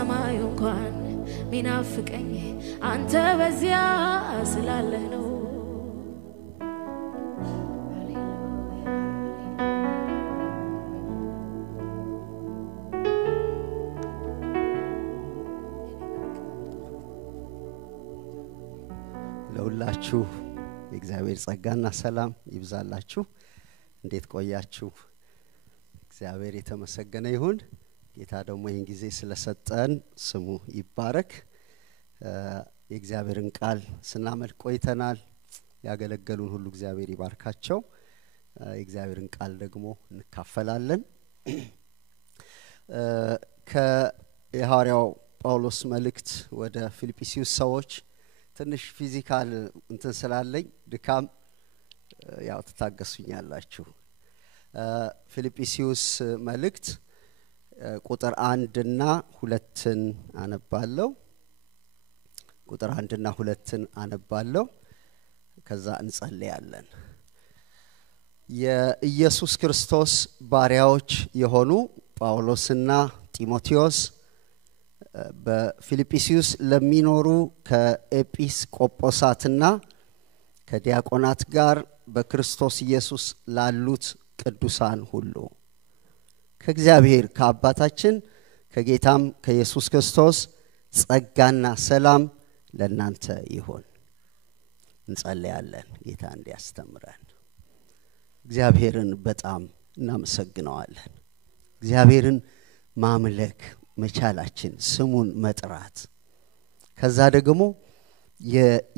ሰማዩ እንኳን ሚናፍቀኝ አንተ በዚያ ስላለህ ነው ለሁላችሁ የእግዚአብሔር ጸጋና ሰላም ይብዛላችሁ እንዴት ቆያችሁ እግዚአብሔር የተመሰገነ ይሁን ጌታ ደግሞ ይህን ጊዜ ስለሰጠን ስሙ ይባረክ የእግዚአብሔርን ቃል ስናመልክ ቆይተናል ያገለገሉን ሁሉ እግዚአብሔር ይባርካቸው የእግዚአብሔርን ቃል ደግሞ እንካፈላለን ከሐዋርያው ጳውሎስ መልእክት ወደ ፊልጵስዩስ ሰዎች ትንሽ ፊዚካል እንትን ስላለኝ ድካም ያው ተታገሱኛላችሁ ፊልጵስዩስ መልእክት ቁጥር 1 እና 2ን አነባለሁ ቁጥር 1 እና 2ን አነባለሁ ከዛ እንጸልያለን የኢየሱስ ክርስቶስ ባሪያዎች የሆኑ ጳውሎስና ጢሞቴዎስ በፊልጵስዩስ ለሚኖሩ ከኤጲስቆጶሳትና ከዲያቆናት ጋር በክርስቶስ ኢየሱስ ላሉት ቅዱሳን ሁሉ ከእግዚአብሔር ከአባታችን ከጌታም ከኢየሱስ ክርስቶስ ጸጋና ሰላም ለእናንተ ይሁን እንጸልያለን ጌታ እንዲያስተምረን እግዚአብሔርን በጣም እናመሰግነዋለን እግዚአብሔርን ማምለክ መቻላችን ስሙን መጥራት ከዛ ደግሞ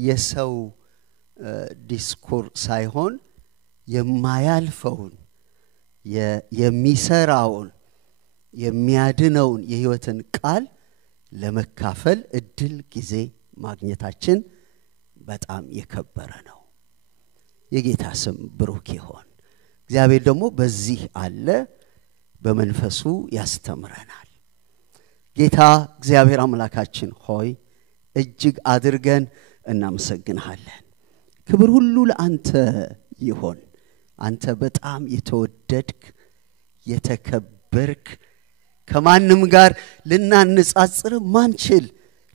የሰው ዲስኩር ሳይሆን የማያልፈውን የሚሰራውን የሚያድነውን የሕይወትን ቃል ለመካፈል እድል ጊዜ ማግኘታችን በጣም የከበረ ነው የጌታ ስም ብሩክ ይሁን እግዚአብሔር ደግሞ በዚህ አለ በመንፈሱ ያስተምረናል ጌታ እግዚአብሔር አምላካችን ሆይ እጅግ አድርገን እናመሰግንሃለን ክብር ሁሉ ለአንተ ይሁን አንተ በጣም የተወደድክ የተከበርክ ከማንም ጋር ልናነጻጽር ማንችል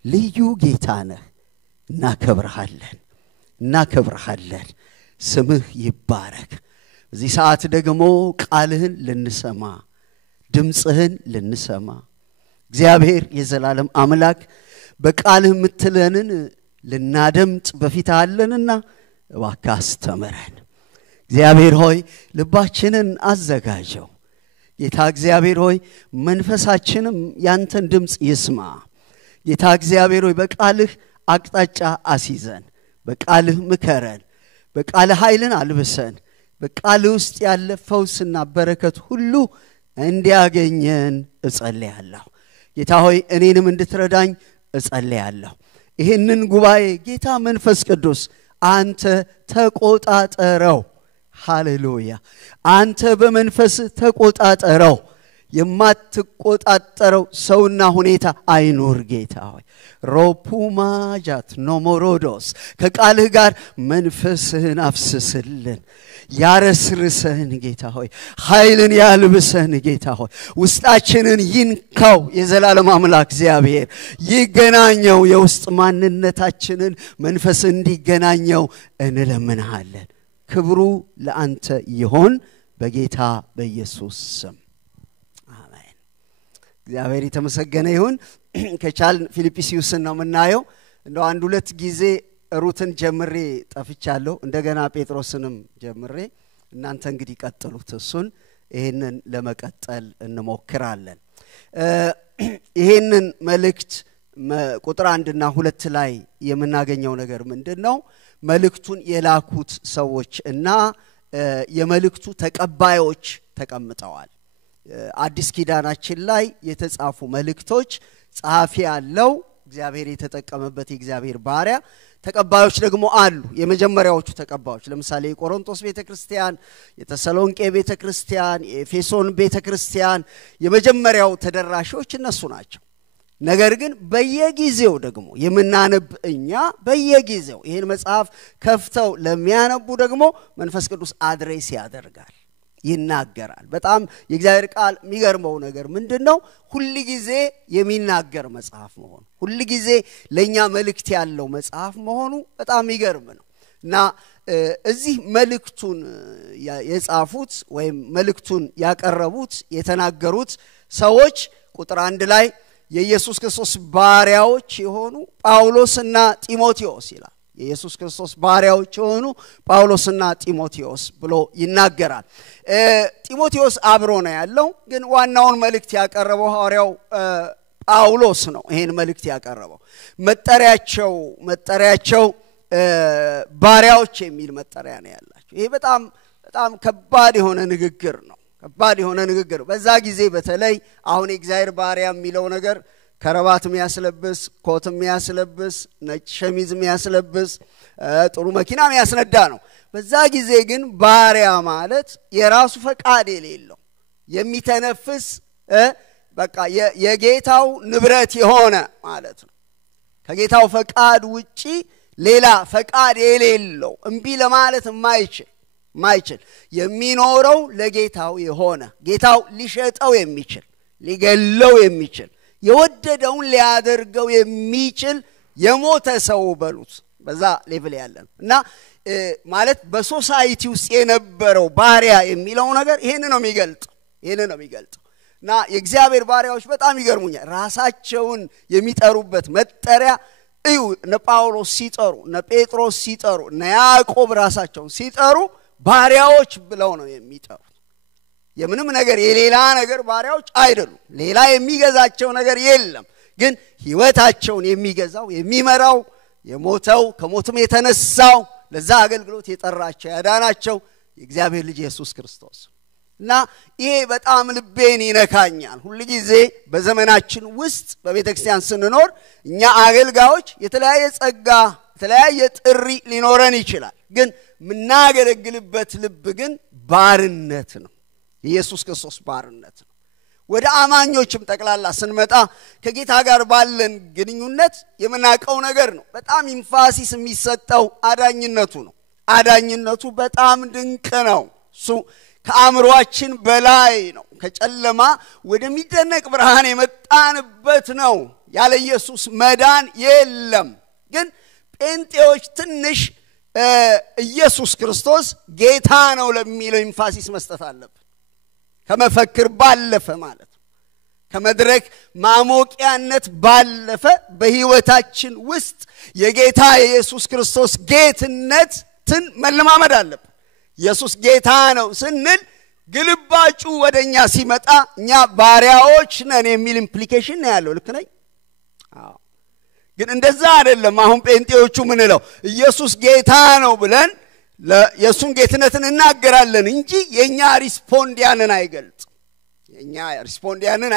ልዩ ጌታ ነህ እናከብርሃለን ስምህ ይባረክ በዚህ ሰዓት ደግሞ ቃልህን ልንሰማ ድምጽህን ልንሰማ እግዚአብሔር የዘላለም አምላክ በቃልህ ምትለንን ልናደምጥ በፊት አለንና እባክህ አስተምረን እግዚአብሔር ሆይ ልባችንን አዘጋጀው ጌታ እግዚአብሔር ሆይ መንፈሳችንም ያንተን ድምጽ ይስማ ጌታ እግዚአብሔር ሆይ በቃልህ አቅጣጫ አስይዘን በቃልህ ምከረን በቃልህ ኃይልን አልብሰን በቃልህ ውስጥ ያለ ፈውስና በረከት ሁሉ እንዲያገኘን እጸልያለሁ ጌታ ሆይ እኔንም እንድትረዳኝ እጸልያለሁ ይሄንን ጉባኤ ጌታ መንፈስ ቅዱስ አንተ ተቆጣጠረው ሃሌሉያ አንተ በመንፈስ ተቆጣጠረው የማትቆጣጠረው ሰውና ሁኔታ አይኖር ጌታ ሆይ ሮፑማጃት ኖሞሮዶስ ከቃልህ ጋር መንፈስህን አፍስስልን ያረስርሰን ጌታ ሆይ ኃይልን ያልብሰን ጌታ ሆይ ውስጣችንን ይንካው የዘላለም አምላክ እግዚአብሔር ይገናኘው የውስጥ ማንነታችንን መንፈስ እንዲገናኘው እንለምንሃለን ክብሩ ለአንተ ይሁን በጌታ በኢየሱስ ስም አሜን እግዚአብሔር የተመሰገነ ይሁን ከቻልን ፊልጵስዩስን ነው የምናየው እንደው አንድ ሁለት ጊዜ ሩትን ጀምሬ ጠፍቻለሁ እንደገና ጴጥሮስንም ጀምሬ እናንተ እንግዲህ ቀጥሉት እሱን ይሄንን ለመቀጠል እንሞክራለን ይሄንን መልእክት ቁጥር 1 እና 2 ላይ የምናገኘው ነገር ምንድነው መልእክቱን የላኩት ሰዎች እና የመልእክቱ ተቀባዮች ተቀምጠዋል አዲስ ኪዳናችን ላይ የተጻፉ መልእክቶች ጻፊ ያለው እግዚአብሔር የተጠቀመበት የእግዚአብሔር ባሪያ ተቀባዮች ደግሞ አሉ የመጀመሪያዎቹ ተቀባዮች ለምሳሌ የቆሮንቶስ ቤተክርስቲያን የተሰሎንቄ ቤተክርስቲያን የኤፌሶን ቤተክርስቲያን የመጀመሪያው ተደራሾች እነሱ ናቸው ነገር ግን በየጊዜው ደግሞ የምናነብ እኛ በየጊዜው ይሄን መጽሐፍ ከፍተው ለሚያነቡ ደግሞ መንፈስ ቅዱስ አድሬስ ያደርጋል ይናገራል። በጣም የእግዚአብሔር ቃል የሚገርመው ነገር ምንድነው? ሁሉ ጊዜ የሚናገር መጽሐፍ መሆኑ፣ ሁሉ ጊዜ ለኛ መልእክት ያለው መጽሐፍ መሆኑ በጣም ይገርም ነው። እና እዚህ መልእክቱን የጻፉት ወይም መልእክቱን ያቀረቡት የተናገሩት ሰዎች ቁጥር 1 ላይ የኢየሱስ ክርስቶስ ባሪያዎች የሆኑ ጳውሎስና ጢሞቴዎስ ይላል። የኢየሱስ ክርስቶስ ባሪያዎች የሆኑ ጳውሎስና ጢሞቴዎስ ብሎ ይናገራል። ጢሞቴዎስ አብሮ ነው ያለው፣ ግን ዋናውን መልእክት ያቀረበው ሐዋርያው ጳውሎስ ነው። ይሄን መልእክት ያቀረበው መጠሪያቸው ባሪያዎች የሚል መጠሪያ ነው ያላቸው። ይሄ በጣም ከባድ የሆነ ንግግር ነው። በዛ ጊዜ በተለይ አሁን የእግዚአብሔር ባሪያ የሚለው ነገር ከረባት የሚያስለብስ፣ ኮት የሚያስለብስ፣ ነጭ ሸሚዝ የሚያስለብስ፣ ጥሩ መኪና የሚያስነዳ ነው። በዛ ጊዜ ግን ባሪያ ማለት የራሱ ፈቃድ የሌለው የሚተነፍስ በቃ የጌታው ንብረት የሆነ ማለት ነው። ከጌታው ፈቃድ ውጪ ሌላ ፈቃድ የሌለው እምቢ ለማለት ማይችል የሚኖረው ለጌታው የሆነ ጌታው ሊሸጠው የሚችል ሊገለው የሚችል የወደደውን ሊያደርገው የሚችል የሞተ ሰው በሉት በዛ ሌቭል ያለን እና ማለት በሶሳይቲ ውስጥ የነበረው ባሪያ የሚለው ነገር ይሄን ነው የሚገልጠው። እና የእግዚአብሔር ባሪያዎች በጣም ይገርሙኛል። ራሳቸውን የሚጠሩበት መጠሪያ እዩ። እነ ጳውሎስ ሲጠሩ፣ እነ ጴጥሮስ ሲጠሩ፣ እነ ያዕቆብ ራሳቸውን ሲጠሩ ባሪያዎች ብለው ነው የሚጠሩት። የምንም ነገር የሌላ ነገር ባሪያዎች አይደሉም። ሌላ የሚገዛቸው ነገር የለም። ግን ህይወታቸውን የሚገዛው የሚመራው የሞተው ከሞትም የተነሳው ለዛ አገልግሎት የጠራቸው ያዳናቸው የእግዚአብሔር ልጅ ኢየሱስ ክርስቶስ እና ይሄ በጣም ልቤን ይነካኛል። ሁሉ ጊዜ በዘመናችን ውስጥ በቤተክርስቲያን ስንኖር እኛ አገልጋዮች የተለያየ ጸጋ የተለያየ ጥሪ ሊኖረን ይችላል። ግን ምናገለግልበት ልብ ግን ባርነት ነው። ኢየሱስ ክርስቶስ ባርነት ነው። ወደ አማኞችም ጠቅላላ ስንመጣ ከጌታ ጋር ባለን ግንኙነት የምናቀው ነገር ነው። በጣም ኢንፋሲስ የሚሰጠው አዳኝነቱ ነው። አዳኝነቱ በጣም ድንቅ ነው። እሱ ከአእምሮአችን በላይ ነው። ከጨለማ ወደሚደነቅ ብርሃን የመጣንበት ነው። ያለ ኢየሱስ መዳን የለም። ግን ጴንጤዎች ትንሽ ኢየሱስ ክርስቶስ ጌታ ነው ለሚለው ኢንፋሲስ መስጠት አለብን። ከመፈክር ባለፈ ማለት ነው። ከመድረክ ማሞቂያነት ባለፈ በህይወታችን ውስጥ የጌታ የኢየሱስ ክርስቶስ ጌትነትን መለማመድ አለብን። ኢየሱስ ጌታ ነው ስንል ግልባጩ ወደኛ ሲመጣ እኛ ባሪያዎች ነን የሚል ኢምፕሊኬሽን ነው ያለው። ልክ ነኝ? አዎ። ግን እንደዛ አይደለም። አሁን ጴንጤዎቹ ምን ነው ኢየሱስ ጌታ ነው ብለን ለኢየሱስ ጌትነትን እናገራለን እንጂ የኛ ሪስፖንዲያንን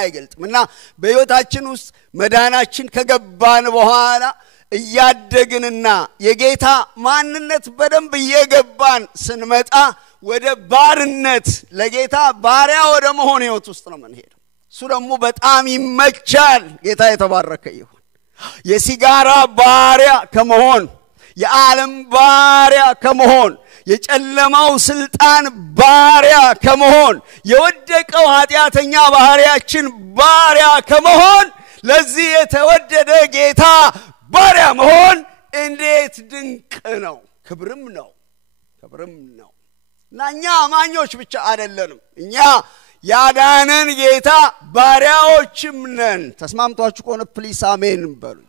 አይገልጥም። እና በህይወታችን ውስጥ መዳናችን ከገባን በኋላ እያደግንና የጌታ ማንነት በደንብ እየገባን ስንመጣ ወደ ባርነት ለጌታ ባሪያ ወደ መሆን ህይወት ውስጥ ነው የምንሄደው። እሱ ደግሞ በጣም ይመቻል። ጌታ የተባረከ ይሁን። የሲጋራ ባሪያ ከመሆን፣ የዓለም ባሪያ ከመሆን፣ የጨለማው ስልጣን ባሪያ ከመሆን፣ የወደቀው ኃጢአተኛ ባህሪያችን ባሪያ ከመሆን ለዚህ የተወደደ ጌታ ባሪያ መሆን እንዴት ድንቅ ነው! ክብርም ነው። እና እኛ አማኞች ብቻ አይደለንም። እኛ ያዳነን ጌታ ባሪያዎችም ነን። ተስማምቷችሁ ከሆነ ፕሊስ አሜን በሉ።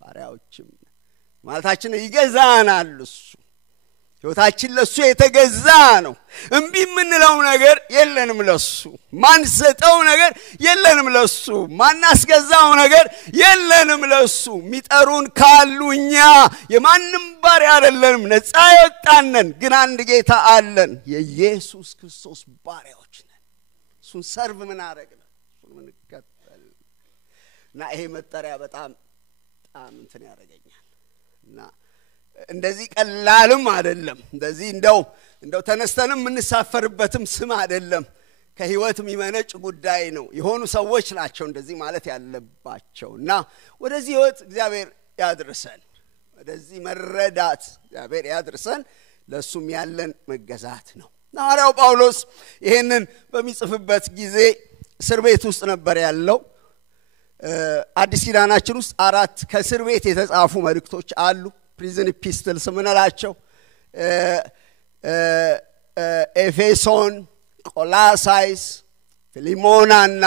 ባሪያዎችም ማለታችን ይገዛናል። እሱ ህይወታችን ለሱ የተገዛ ነው። እምቢ ምንለው ነገር የለንም ለሱ። ማንሰጠው ነገር የለንም ለሱ። ማናስገዛው ነገር የለንም ለሱ። ሚጠሩን ካሉኛ የማንም ባሪያ አይደለንም፣ ነፃ የወጣነን። ግን አንድ ጌታ አለን፣ የኢየሱስ ክርስቶስ ባሪያዎች ነን። እሱን ሰርቭ ምን አደረግን? እሱን ምን ከተል እና ይሄ መጠሪያ በጣም እንትን ያደርገኛል። እና እንደዚህ ቀላልም አይደለም። እንደዚህ እንደው ተነስተንም እንሳፈርበትም ስም አይደለም። ከህይወት የሚመነጭ ጉዳይ ነው። የሆኑ ሰዎች ናቸው እንደዚህ ማለት ያለባቸውና ወደዚህ ህይወት እግዚአብሔር ያድርሰን። ወደዚህ መረዳት እግዚአብሔር ያድርሰን። ለሱም ያለን መገዛት ነው። ሐዋርያው ጳውሎስ ይሄንን በሚጽፍበት ጊዜ እስር ቤት ውስጥ ነበር ያለው። አዲስ ኪዳናችን ውስጥ 4 ከእስር ቤት የተጻፉ መልእክቶች አሉ። ፕሪዝን ኢፒስትልስ ምንላቸው ኤፌሶን፣ ቆላሳይስ፣ ፊሊሞናና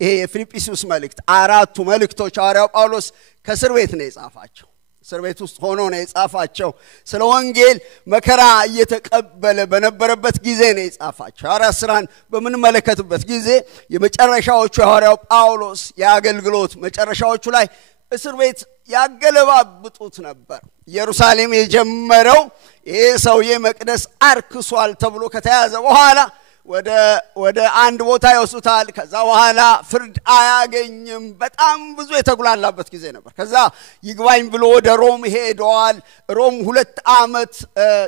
ይሄ የፊልጵስዩስ መልእክት 4ቱ መልእክቶች ሐዋርያው ጳውሎስ ከእስር ቤት ነው የጻፋቸው። እስር ቤት ውስጥ ሆኖ ነው የጻፋቸው። ስለ ወንጌል መከራ እየተቀበለ በነበረበት ጊዜ ነው የጻፋቸው። ሐዋርያት ሥራን በምንመለከትበት ጊዜ የመጨረሻዎቹ ሐዋርያው ጳውሎስ የአገልግሎት መጨረሻዎቹ ላይ እስር ቤት ያገለባብጡት ነበር። ኢየሩሳሌም የጀመረው ይሄ ሰውዬ መቅደስ አርክሷል ተብሎ ከተያዘ በኋላ ወደ አንድ ቦታ ይወስዱታል። ከዛ በኋላ ፍርድ አያገኝም። በጣም ብዙ የተጉላላበት ጊዜ ነበር። ከዛ ይግባኝ ብሎ ወደ ሮም ሄደዋል። ሮም 2 ዓመት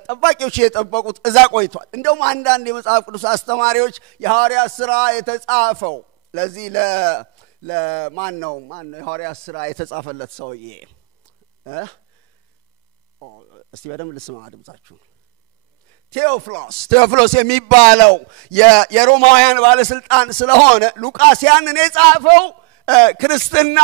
ጠባቂዎች የጠበቁት እዛ ቆይቷል። እንደውም አንዳንድ የመጽሐፍ ቅዱስ አስተማሪዎች የሐዋርያት ሥራ የተጻፈው ለዚህ ለማን ነው የሐዋርያት ሥራ የተጻፈለት ሰውዬ እስቲ በደንብ ልስማ ድምጻችሁ። ቴዎፍሎስ የሚባለው የሮማውያን ባለስልጣን ስለሆነ ሉቃስ ያንን የጻፈው ክርስትና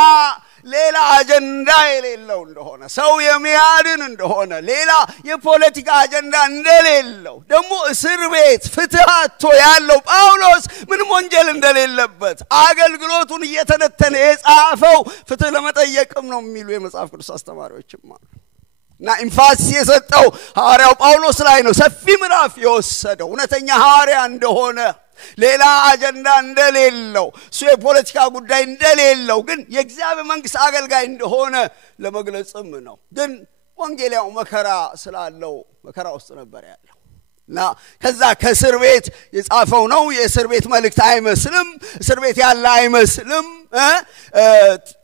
ሌላ አጀንዳ የሌለው እንደሆነ ሰው የሚያድን እንደሆነ ሌላ የፖለቲካ አጀንዳ እንደሌለው ደግሞ እስር ቤት ፍትህ አጥቶ ያለው ጳውሎስ ምንም ወንጀል እንደሌለበት አገልግሎቱን እየተነተነ የጻፈው ፍትህ ለመጠየቅም ነው የሚሉ የመጽሐፍ ቅዱስ አስተማሪዎችም አሉ። እና ኢንፋሲስ የሰጠው ሐዋርያው ጳውሎስ ላይ ነው ሰፊ ምዕራፍ የወሰደው እውነተኛ ሐዋርያ እንደሆነ ሌላ አጀንዳ እንደሌለው እሱ የፖለቲካ ጉዳይ እንደሌለው ግን የእግዚአብሔር መንግስት አገልጋይ እንደሆነ ለመግለጽም ነው። ግን ወንጌላው መከራ ስላለው መከራ ውስጥ ነበር ያለው እና ከዛ ከእስር ቤት የጻፈው ነው። የእስር ቤት መልእክት አይመስልም። እስር ቤት ያለ አይመስልም።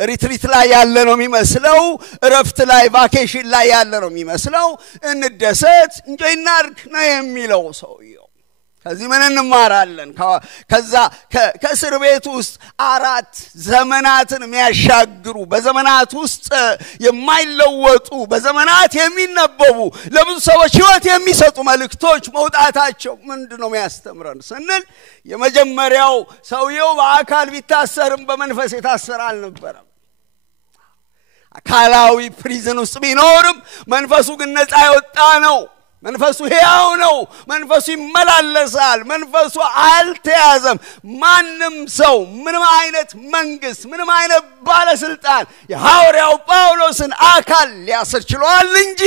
ሪትሪት ላይ ያለ ነው የሚመስለው። እረፍት ላይ ቫኬሽን ላይ ያለ ነው የሚመስለው። እንደሰት እንጆይ እናድርግ ነው የሚለው ሰውየው። ከዚህ ምን እንማራለን? ከዛ ከእስር ቤት ውስጥ 4 ዘመናትን የሚያሻግሩ በዘመናት ውስጥ የማይለወጡ በዘመናት የሚነበቡ ለብዙ ሰዎች ሕይወት የሚሰጡ መልእክቶች መውጣታቸው ምንድነው የሚያስተምረን ስንል የመጀመሪያው ሰውየው በአካል ቢታሰርም በመንፈስ የታሰረ አልነበረም። አካላዊ ፕሪዝን ውስጥ ቢኖርም መንፈሱ ግን ነፃ የወጣ ነው። መንፈሱ ሕያው ነው። መንፈሱ ይመላለሳል። መንፈሱ አልተያዘም። ማንም ሰው ምንም አይነት መንግስት ምንም አይነት ባለስልጣን የሐዋርያው ጳውሎስን አካል ሊያስር ችሏል እንጂ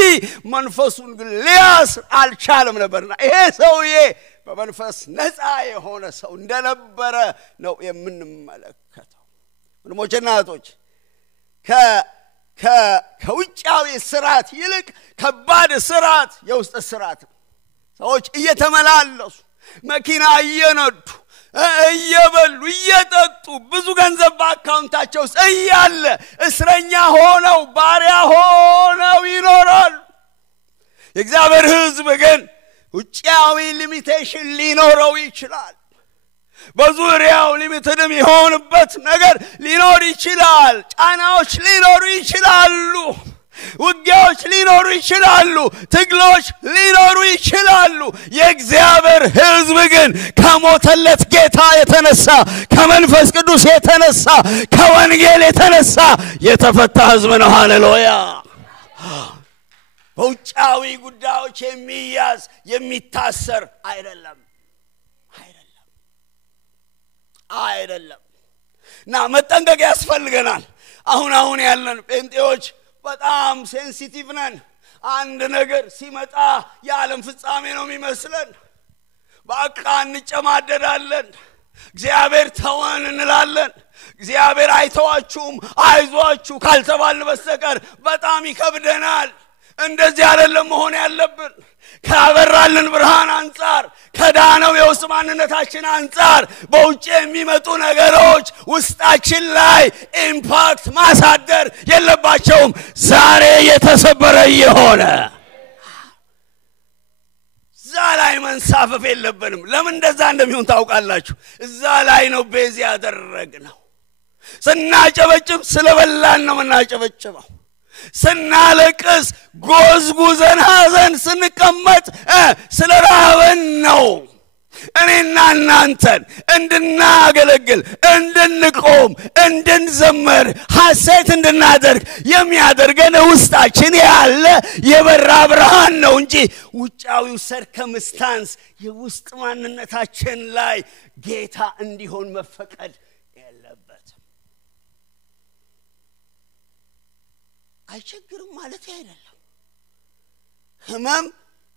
መንፈሱን ግን ሊያስር አልቻለም ነበርና ይሄ ሰውዬ በመንፈስ ነፃ የሆነ ሰው እንደነበረ ነው የምንመለከተው። ወንድሞችና እህቶች ከውጫዊ ስራት ይልቅ ከባድ ስራት የውስጥ ስራት ነው። ሰዎች እየተመላለሱ መኪና እየነዱ እየበሉ እየጠጡ ብዙ ገንዘብ በአካውንታቸው ውስጥ እያለ እስረኛ ሆነው ባሪያ ሆነው ይኖራሉ። የእግዚአብሔር ሕዝብ ግን ውጫዊ ሊሚቴሽን ሊኖረው ይችላል። በዙሪያው ሊሚትድም የሆነበት ነገር ሊኖር ይችላል። ጫናዎች ሊኖሩ ይችላሉ። ውጊያዎች ሊኖሩ ይችላሉ። ትግሎች ሊኖሩ ይችላሉ። የእግዚአብሔር ሕዝብ ግን ከሞተለት ጌታ የተነሳ ከመንፈስ ቅዱስ የተነሳ ከወንጌል የተነሳ የተፈታ ሕዝብ ነው። ሃሌሉያ። በውጫዊ ጉዳዮች የሚያዝ የሚታሰር አይደለም እና መጠንቀቅ ያስፈልገናል። አሁን ያለን ጴንጤዎች በጣም ሴንሲቲቭ ነን። አንድ ነገር ሲመጣ የዓለም ፍጻሜ ነው የሚመስለን። በቃ እንጨማደዳለን። እግዚአብሔር ተወን እንላለን። እግዚአብሔር አይተዋችሁም አይዟችሁ ካልተባልን በስተቀር በጣም ይከብደናል። እንደዚህ አይደለም መሆን ያለብን። ካበራልን ብርሃን አንፃር ከዳነው የውስጥ ማንነታችን አንፃር በውጭ የሚመጡ ነገሮች ውስጣችን ላይ ኢምፓክት ማሳደር የለባቸውም። ዛሬ የተሰበረ የሆነ እዛ ላይ መንሳፈፍ የለብንም። ለምን እንደዛ እንደሚሆን ታውቃላችሁ? እዛ ላይ ነው ቤዝ ያደረግነው። ስናጨበጭብ ስለበላን ነው የምናጨበጭበው። ስናለቅስ ጎዝጉዘን ሐዘን ስንቀመጥ ስለራበን ነው። እኔና እናንተን እንድናገለግል እንድንቆም እንድንዘምር ሐሴት እንድናደርግ የሚያደርገን ውስጣችን ያለ የበራ ብርሃን ነው እንጂ ውጫዊው ሰርከምስታንስ የውስጥ ማንነታችን ላይ ጌታ እንዲሆን መፈቀድ የለበትም። አይቸግርም ማለት አይደለም።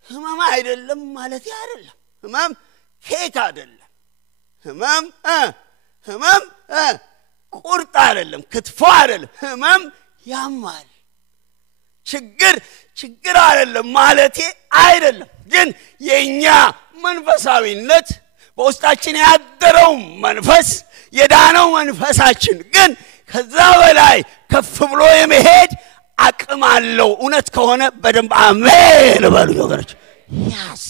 ህመም አይደለም ማለት አይደለም። ህመም ኬክ አይደለም። ህመም ቁርጥ አይደለም፣ ክትፎ አይደለም። ህመም ያማል። ችግር አይደለም ማለቴ አይደለም። ግን የኛ መንፈሳዊነት በውስጣችን ያደረው መንፈስ የዳነው መንፈሳችን ግን ከዛ በላይ ከፍ ብሎ የመሄድ አቅም አለው። እውነት ከሆነ በደንብ አሜን በሉ ወገኖች። ያስ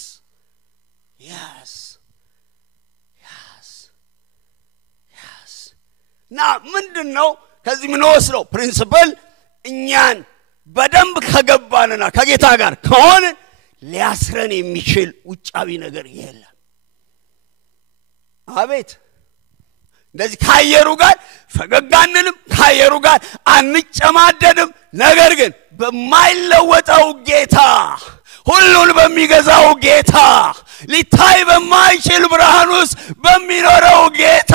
ና ምንድነው ከዚህ ምን ወስለው ፕሪንሲፕል እኛን በደንብ ከገባንና ከጌታ ጋር ከሆነ ሊያስረን የሚችል ውጫዊ ነገር የለም። አቤት እንደዚህ ካየሩ ጋር ፈገጋንንም ካየሩ ጋር አንጨማደድም። ነገር ግን በማይለወጠው ጌታ ሁሉን በሚገዛው ጌታ ሊታይ በማይችል ብርሃን ውስጥ በሚኖረው ጌታ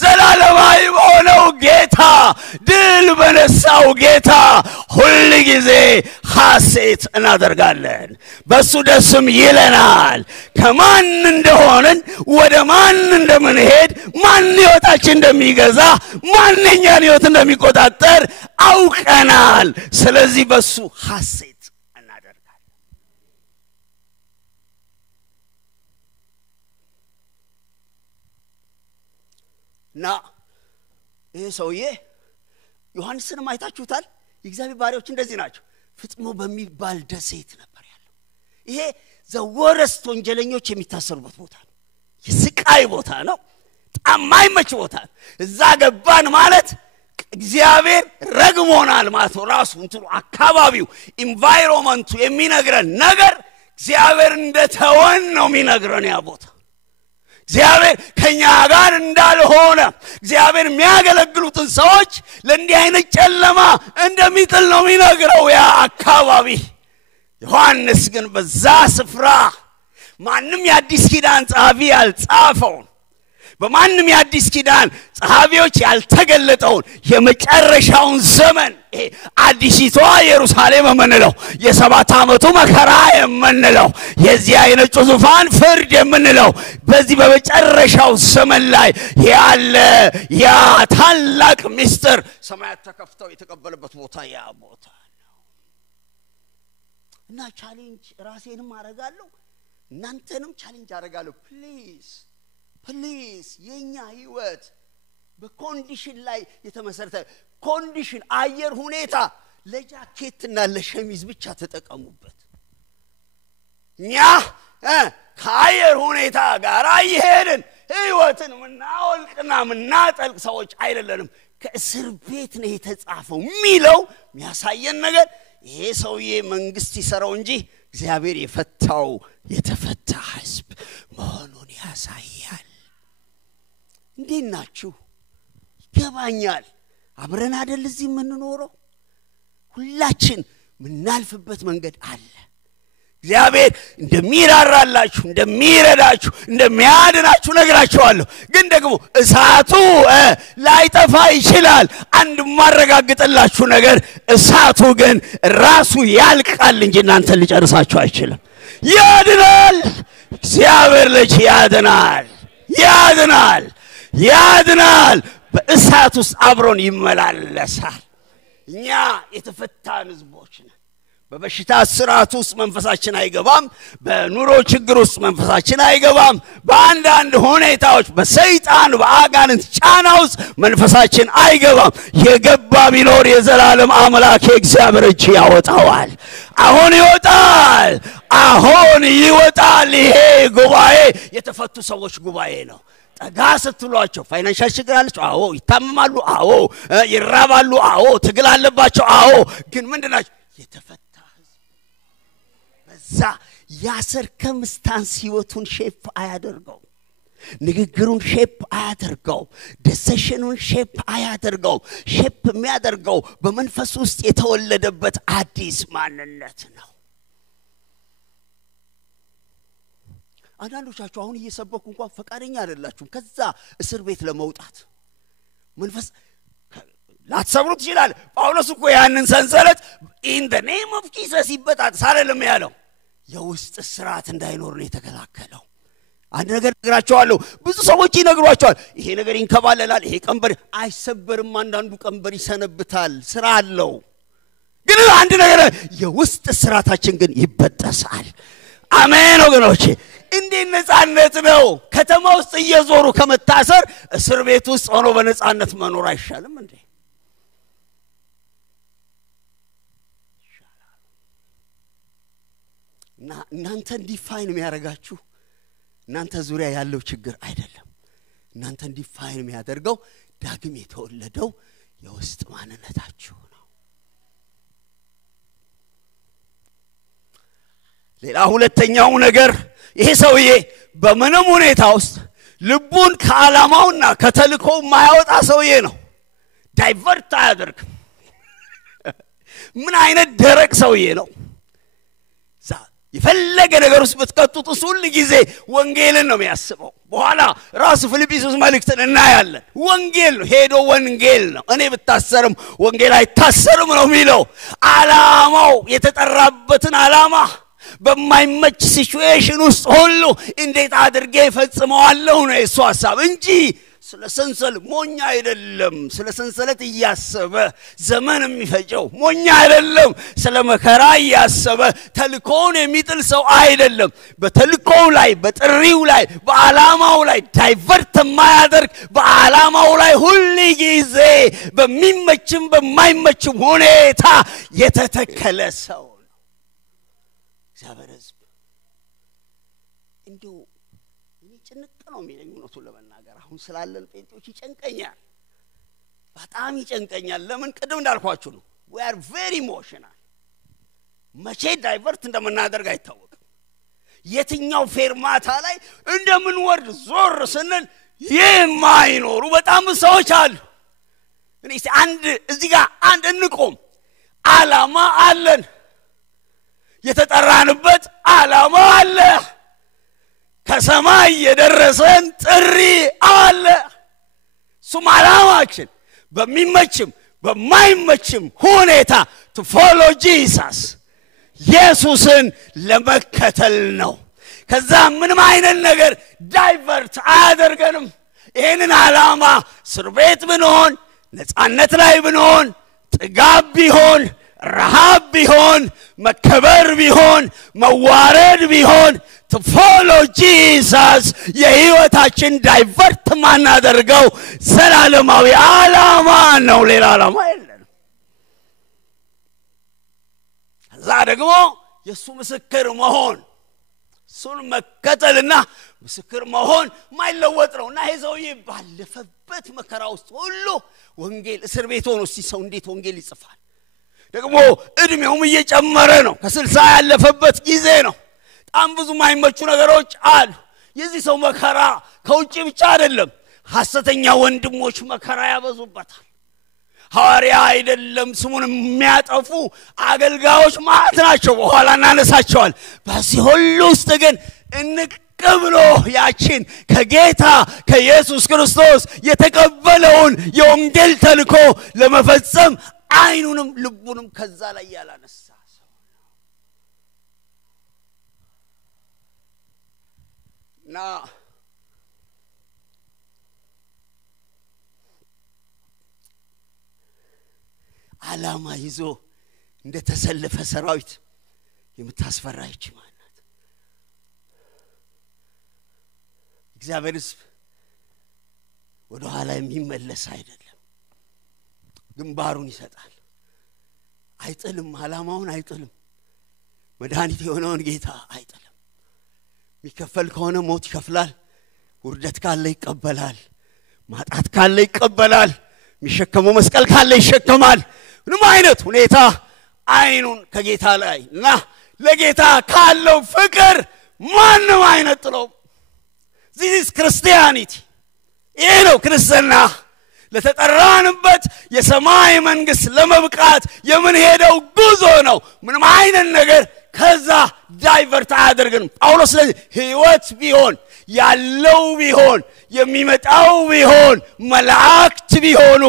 ዘላለማዊ በሆነው ጌታ ድል በነሳው ጌታ ሁሉ ጊዜ ሐሴት እናደርጋለን። በሱ ደስም ይለናል። ከማን እንደሆነን ወደ ማን እንደምንሄድ ማን ሕይወታችን እንደሚገዛ ማንኛን ሕይወት እንደሚቆጣጠር አውቀናል። ስለዚህ በሱ ሐሴት ና ይሄ ሰውዬ ዮሐንስንም አይታችሁታል። የእግዚአብሔር ባሪያዎች እንደዚህ ናቸው። ፍጥሞ በሚባል ደሴት ነበር ያለው። ይሄ ዘወረስት ወንጀለኞች የሚታሰሩበት ቦታ ነው። የስቃይ ቦታ ነው። ጣማይመች ቦታ። እዛ ገባን ማለት እግዚአብሔር ረግሞናል ማለት ነው። ራሱ እንትኑ አካባቢው ኢንቫይሮመንቱ የሚነግረን ነገር እግዚአብሔር እንደተወን ነው የሚነግረን ያ ቦታ። እግዚአብሔር ከኛ ጋር እንዳልሆነ እግዚአብሔር የሚያገለግሉትን ሰዎች ለእንዲህ አይነት ጨለማ እንደሚጥል ነው የሚነግረው ያ አካባቢ። ዮሐንስ ግን በዛ ስፍራ ማንም የአዲስ ኪዳን ጸሐፊ ያልጻፈውን በማንም የአዲስ ኪዳን ጸሐፊዎች ያልተገለጠውን የመጨረሻውን ዘመን አዲሲቷ ኢየሩሳሌም የምንለው የ7 ዓመቱ መከራ የምንለው የዚህ አይነቱ ዙፋን ፍርድ የምንለው በዚህ በመጨረሻው ዘመን ላይ ያለ ያ ታላቅ ምስጢር ሰማያት ተከፍተው የተቀበለበት ቦታ ያ ቦታ ነው። እና ቻሌንጅ ራሴንም አረጋለሁ እናንተንም ቻሌንጅ አረጋለሁ። ፕሊዝ የኛ ህይወት በኮንዲሽን ላይ የተመሰረተ ኮንዲሽን አየር ሁኔታ ለጃኬትና ለሸሚዝ ብቻ ተጠቀሙበት። እኛ ከአየር ሁኔታ ጋር አይሄድን ህይወትን ምናወልቅና ምናጠልቅ ሰዎች አይደለንም። ከእስር ቤት ነው የተጻፈው ሚለው የሚያሳየን ነገር ይሄ ሰውዬ መንግስት ይሰራው እንጂ እግዚአብሔር የፈታው የተፈታ ህዝብ መሆኑን ያሳያል። እንዴት ናችሁ? ይገባኛል። አብረን አይደል እዚህ የምንኖረው? ሁላችን ምናልፍበት መንገድ አለ። እግዚአብሔር እንደሚራራላችሁ እንደሚረዳችሁ እንደሚያድናችሁ ነግራችኋለሁ። ግን ደግሞ እሳቱ ላይጠፋ ይችላል። አንድ ማረጋግጥላችሁ ነገር እሳቱ ግን ራሱ ያልቃል እንጂ እናንተ ሊጨርሳችሁ አይችልም። ያድናል። እግዚአብሔር ልጅ ያድናል። በእሳት ውስጥ አብሮን ይመላለሳል። እኛ የተፈታን ህዝቦች ነን። በበሽታ ስርዓት ውስጥ መንፈሳችን አይገባም። በኑሮ ችግር ውስጥ መንፈሳችን አይገባም። በአንዳንድ ሁኔታዎች በሰይጣን በአጋንንት ጫና ውስጥ መንፈሳችን አይገባም። የገባ ቢኖር የዘላለም አምላክ እግዚአብሔር እጅ ያወጣዋል። አሁን ይወጣል። ይሄ ጉባኤ የተፈቱ ሰዎች ጉባኤ ነው። ጠጋ ስትሏቸው ፋይናንሻል ችግር አለቸው። አዎ ይታመማሉ። አዎ ይራባሉ። አዎ ትግል አለባቸው። አዎ ግን ምንድናቸው? የተፈታ በዛ ያ ሰርከምስታንስ ህይወቱን ሼፕ አያደርገው ንግግሩን ሼፕ አያደርገው ዲሲሽኑን ሼፕ አያደርገው ሼፕ የሚያደርገው በመንፈስ ውስጥ የተወለደበት አዲስ ማንነት ነው አንዳንዶቻችሁ አሁን እየሰበኩ እንኳን ፈቃደኛ አይደላችሁም ከዛ እስር ቤት ለመውጣት መንፈስ ላትሰብሩት ይችላል ጳውሎስ እኮ ያንን ሰንሰለት in the name of Jesus ይበጣት ሳረለም ያለው የውስጥ ስርዓት እንዳይኖር ነው የተከላከለው አንድ ነገር ነግራቸዋለሁ ብዙ ሰዎች ይነግሯቸዋል ይሄ ነገር ይንከባለላል ይሄ ቀንበር አይሰበርም አንዳንዱ ቀንበር ይሰነብታል ስራ አለው ግን አንድ ነገር የውስጥ ስርዓታችን ግን ይበጠሳል አሜን ወገኖቼ እንዴ ነፃነት ነው ከተማ ውስጥ እየዞሩ ከመታሰር እስር ቤት ውስጥ ሆኖ በነፃነት መኖር አይሻልም እንዴ እናንተን ዲፋይን የሚያደርጋችሁ እናንተ ዙሪያ ያለው ችግር አይደለም እናንተን ዲፋይን የሚያደርገው ዳግም የተወለደው የውስጥ ማንነታችሁ ነው ሌላ ሁለተኛው ነገር ይሄ ሰውዬ በምንም ሁኔታ ውስጥ ልቡን ከዓላማውና ከተልኮው ማያወጣ ሰውዬ ነው ዳይቨርት አያደርግም ምን አይነት ደረቅ ሰውዬ ነው ይፈልገ ነገር ውስጥ በተከቱት ሁሉ ጊዜ ወንጌልን ነው የሚያስበው በኋላ ራሱ ፊልጵስዩስ መልእክትን እናያለን ወንጌል ነው ሄዶ ወንጌል ነው እኔ ብታሰርም ወንጌል አይታሰርም ነው የሚለው ዓላማው የተጠራበትን ዓላማ በማይመች ሲቹዌሽን ውስጥ ሁሉ እንዴት አድርጌ ፈጽመዋለሁ ነው እሱ ሐሳብ እንጂ ስለ ሰንሰል ሞኛ አይደለም ስለ ሰንሰለት ያሰበ ዘመን የሚፈጀው ሞኛ አይደለም ስለ መከራ ያሰበ ተልኮውን የሚጥል ሰው አይደለም በተልኮው ላይ በጥሪው ላይ በዓላማው ላይ ዳይቨርት ማያደርግ በዓላማው ላይ ሁሉ ጊዜ በሚመችም በማይመችም ሁኔታ የተተከለ ሰው ነው እግዚአብሔር ሕዝብ እንዲሁ ጭንቅ ነው የሚለኝ ነው ለመናገር አሁን ስላለን ጴንጤዎች ይጨንቀኛል በጣም ይጨንቀኛል ለምን ቅድም እንዳልኳችሁ ነው we are very emotional መቼ ዳይቨርት እንደምናደርግ አይታወቅም የትኛው ፌርማታ ላይ እንደምንወርድ ዞር ስንል የማይኖሩ በጣም ሰዎች አሉ እኔ አንድ እዚህ ጋር አንድ እንቆም ዓላማ አለን የተጠራንበት ዓላማ አለ ከሰማይ የደረሰን ጥሪ አለ ሱም ዓላማችን በሚመችም በማይመችም ሁኔታ to follow Jesus ኢየሱስን ለመከተል ነው ከዛ ምንም አይነት ነገር ዳይቨርት አያደርገንም ይሄንን ዓላማ እስር ቤት ብንሆን ነፃነት ላይ ብንሆን ጥጋብ ቢሆን ረሃብ ቢሆን መከበር ቢሆን መዋረድ ቢሆን to follow Jesus የህይወታችን ዳይቨርት ማናደርገው ዘላለማዊ ዓላማ ነው ሌላ ዓላማ የለም ከዛ ደግሞ የሱ ምስክር መሆን እሱን መከተልና ምስክር መሆን ማይለወጥ ነውና ይሄ ሰውዬ ባለፈበት መከራ ውስጥ ሁሉ ወንጌል እስር ቤት ሆኖ ሰው እንዴት ወንጌል ይጽፋል ደግሞ እድሜውም እየጨመረ ነው ከ60 ያለፈበት ጊዜ ነው በጣም ብዙ ማይመቹ ነገሮች አሉ የዚህ ሰው መከራ ከውጪ ብቻ አይደለም ሐሰተኛ ወንድሞች መከራ ያበዙበታል ሐዋርያ አይደለም ስሙን የሚያጠፉ አገልጋዮች ማለት ናቸው በኋላ እናነሳቸዋል በዚህ ሁሉ ውስጥ ግን እንቀብሎ ያችን ከጌታ ከኢየሱስ ክርስቶስ የተቀበለውን የወንጌል ተልኮ ለመፈጸም አይኑንም ልቡንም ከዛ ላይ ያላነሳ ሰው ና ዓላማ ይዞ እንደተሰለፈ ሰራዊት የምታስፈራይች ማናት እግዚአብሔር ሕዝብ ወደ ኋላ የሚመለስ አይደለም ግንባሩን ይሰጣል አይጥልም ዓላማውን አይጥልም መድኃኒት የሆነውን ጌታ አይጥልም ሚከፈል ከሆነ ሞት ይከፍላል ውርደት ካለ ይቀበላል ማጣት ካለ ይቀበላል ሚሸከመው መስቀል ካለ ይሸከማል ምንም አይነት ሁኔታ አይኑን ከጌታ ላይ እና ለጌታ ካለው ፍቅር ማንም አይነጥለው። this is Christianity። ይሄ ነው ክርስትና። ለተጠራንበት የሰማይ መንግስት ለመብቃት የምንሄደው ጉዞ ነው። ምንም አይነት ነገር ከዛ ዳይቨርት አያደርግንም። ጳውሎስ ስለዚህ ህይወት ቢሆን ያለው ቢሆን የሚመጣው ቢሆን መላእክት ቢሆኑ